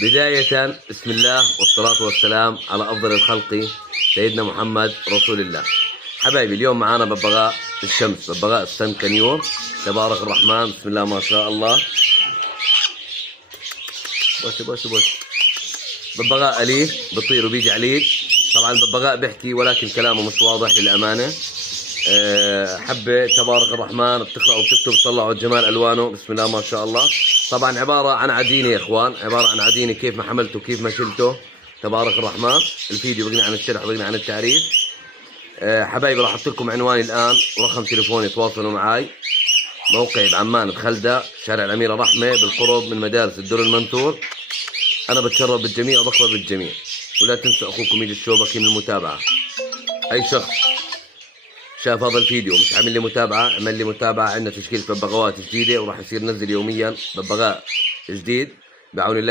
بداية بسم الله والصلاة والسلام على أفضل الخلق سيدنا محمد رسول الله. حبايبي اليوم معانا ببغاء الشمس، ببغاء السن كنيور، تبارك الرحمن، بسم الله ما شاء الله. بوش ببغاء أليف بطير وبيجي عليك. طبعا ببغاء بيحكي ولكن كلامه مش واضح للأمانة. حبة تبارك الرحمن، بتقرأ وبتكتب تطلعوا جمال ألوانه، بسم الله ما شاء الله. طبعا عبارة عن عجينة يا إخوان، عبارة عن عجينة، كيف ما حملته كيف ما شلته تبارك الرحمن. الفيديو بغني عن الشرح وبغني عن التعريف. حبايبي راح أحط لكم عنواني الآن ورقم تليفوني، تواصلوا معي. موقعي بعمان بخلدة، شارع الأميرة رحمة، بالقرب من مدارس الدر المنثور. أنا بتشرف بالجميع وبكبر بالجميع، ولا تنسوا أخوكم ميدو الشوبكي من المتابعة. أي شخص شاف هذا الفيديو مش عامل لي متابعة، اعمل لي متابعة. عندنا تشكيلة ببغاوات جديدة وراح يصير ننزل يوميا ببغاء جديد بعون الله.